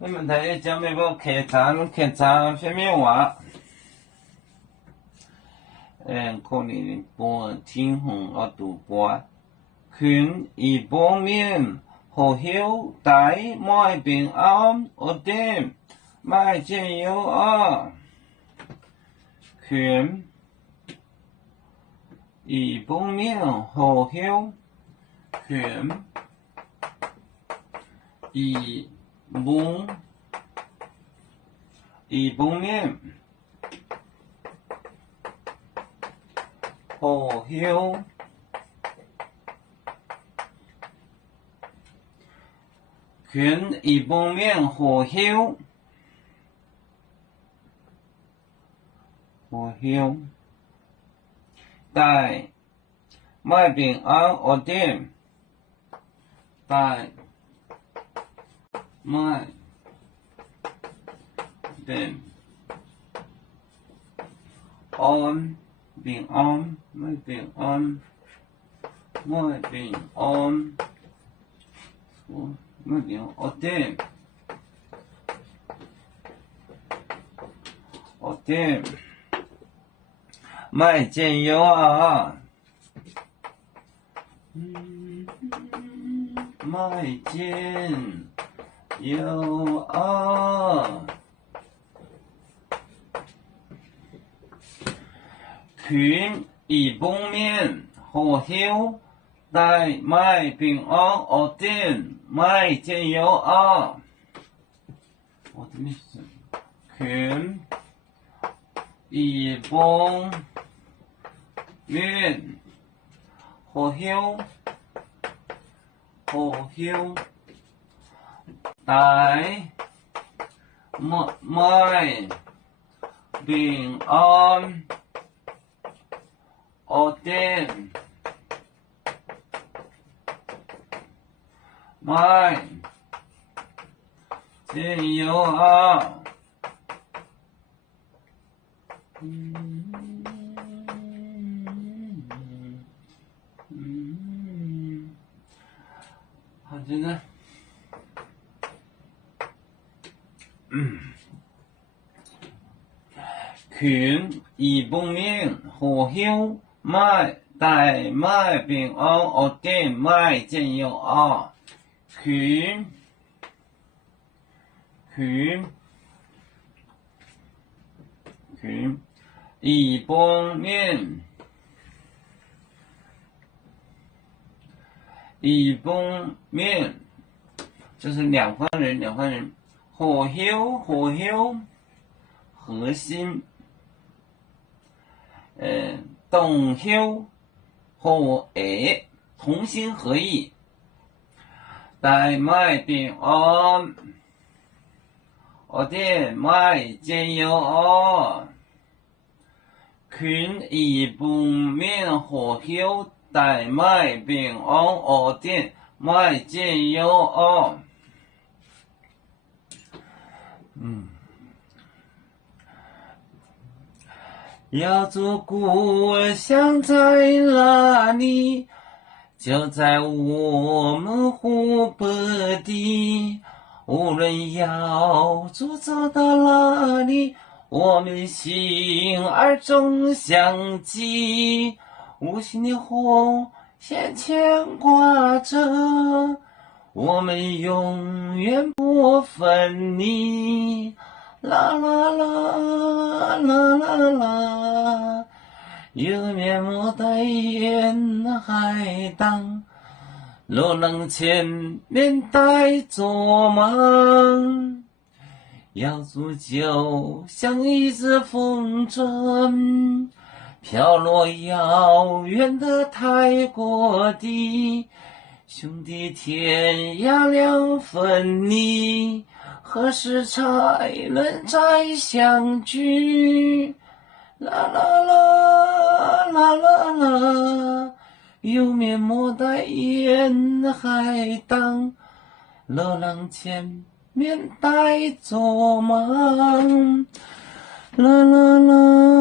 你们睇啲獎咩部劇集什麼話？過年半天紅我度過，權而方面何曉大麥平安我點麥正有啊，權而方面何曉權而方面何曉權而方面何曉大麥平安我點大麥平安平安麥平安麥平安我點麥正有啊，麥正有啊，權而方面何曉大麥平安我點麥正有啊，我的意思權而方面何曉大麥平安我點麥正有啊。好，现在，權而方面何曉大麥平安我點麥正有啊，權而方面就是兩方人，何曉核心，董曉和同心合意，大麥平安我點麥正有啊，權而方面何曉大麥平安我點麥正有啊。要做故乡在哪里？就在我們湖北地，無論要走到哪裡，我們心兒總相記，無形的紅線牽掛着，我們永遠不分離。啦啦啦啦啦啦，有面目待沿海蕩，路能前面帶作忙，要煮酒像一隻風箏，飄落遙遠的泰國地，兄弟天涯兩分離，何時才能再相聚？啦啦啦啦啦啦，有面目待沿海蕩，路浪前面帶作忙，啦啦啦。